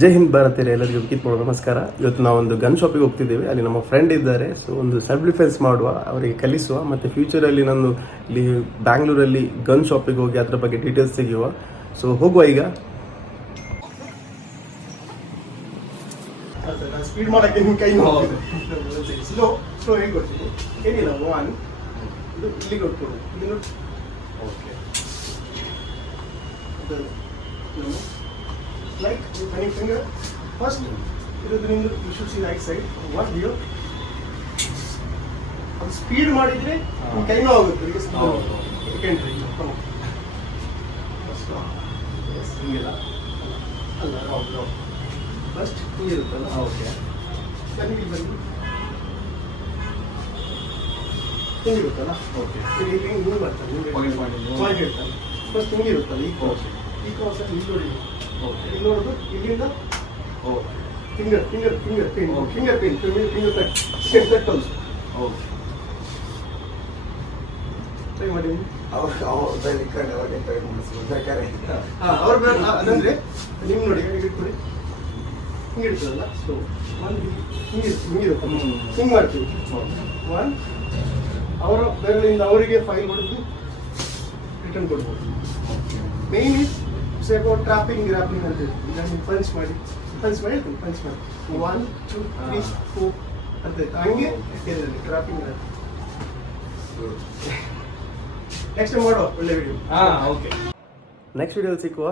ಜೈ ಹಿಂದ್ ಭಾರತೀಯರೇ, ಎಲ್ಲರಿಗೂ ವಿಕಿತ್ ಮಾಡೋದು ನಮಸ್ಕಾರ. ಇವತ್ತು ನಾವೊಂದು ಗನ್ ಶಾಪಿಗೆ ಹೋಗ್ತಿದ್ದೇವೆ. ಅಲ್ಲಿ ನಮ್ಮ ಫ್ರೆಂಡ್ ಇದ್ದಾರೆ. ಸೊ ಒಂದು ಸೆಲ್ಫ್ ಡಿಫೆನ್ಸ್ ಮಾಡುವ, ಅವರಿಗೆ ಕಲಿಸುವ, ಮತ್ತು ಫ್ಯೂಚರಲ್ಲಿ ನಾನು ಇಲ್ಲಿ ಬ್ಯಾಂಗ್ಳೂರಲ್ಲಿ ಗನ್ ಶಾಪಿಗೆ ಹೋಗಿ ಅದರ ಬಗ್ಗೆ ಡೀಟೇಲ್ಸ್ ತೆಗೆಯುವ. ಸೊ ಹೋಗುವ ಈಗ. ಸ್ಪೀಡ್ ಮಾಡೋಕ್ಕೆ ನಿಮ್ಮ ಕೈ ಸ್ಲೋ ಸ್ಲೋ ಹೇಗೆ ಕೊಡ್ತೀನಿ ಏನಿಲ್ಲ. ಒನ್ ಇದು ಇಲ್ಲಿ ಕೊಟ್ಕೊಡು, ಇದು okay. Like running finger first, you should see right side. What here? ಅದು ಸ್ಪೀಡ್ ಮಾಡಿದ್ರೆ ಕೈನೂ ಆಗುತ್ತೆ. ಈಗ ಸೆಕೆಂಡ್ರಿ ಫಸ್ಟ್ ಹಿಂಗೆಲ್ಲ ಅಲ್ಲ, ಹೌದು. ಫಸ್ಟ್ ಹಿಂಗಿರುತ್ತಲ್ಲ, ಓಕೆ. ಕಣ್ಣಿಗೆ ಬಂದು ಹಿಂಗಿರುತ್ತಲ್ಲ, ಓಕೆ. ಇಲ್ಲಿ ಹಿಂಗೆ ಮಾಡ್ತಾರೆ, ಪಾಯಿಂಟ್ ಇರ್ತಾರೆ. ಫಸ್ಟ್ ಹಿಂಗಿರುತ್ತಲ್ಲ, ಈ ಕ್ರಾಸ್, ಈ ಕ್ರಾಸಲ್ಲಿ ಇಲ್ಲಿ ನೋಡಿ, ಇಲ್ಲಿ ನೋಡೋದು, ಇಲ್ಲಿಂದ finger finger finger pain, finger pain, finger cut, step cut also. Okay, try ಮಾಡಿ. ಅವ್ರ ಅದಂದ್ರೆ ನಿಮ್ಗೆ ನೋಡಿ, ಇಟ್ಬಿಡಿ, ಹಿಂಗೆ ಇಡ್ತದಲ್ಲ. ಸೊ ಒನ್ ಹಿಂಗಿರುತ್ತೆ, ಹಿಂಗೆ ಮಾಡ್ತೀವಿ. ಒನ್ ಅವರ ಬೆರಳಿಂದ ಅವರಿಗೆ ಫೈಲ್ ಹೊಡೆದು ರಿಟರ್ನ್ ಕೊಡ್ಬೋದು. ಮೇನ್ ಇಸ್ ಟ್ರಾಪಿಂಗ್ ಗ್ರಾಪ್ಲಿಂಗ್ ಅಂತ ಹೇಳ್ತೀವಿ. ಪಂಚ್ ಮಾಡಿ ಪಂಚ್ ಮಾಡಿ 1 2 3 4 ಅಂತ ಹಂಗೆ ಟ್ರಾಪಿಂಗ್. ನೆಕ್ಸ್ಟ್ ಮಾಡುವ ಒಳ್ಳೆ ವಿಡಿಯೋ. ಓಕೆ, ನೆಕ್ಸ್ಟ್ ವಿಡಿಯೋಲಿ ಸಿಕ್ಕುವ.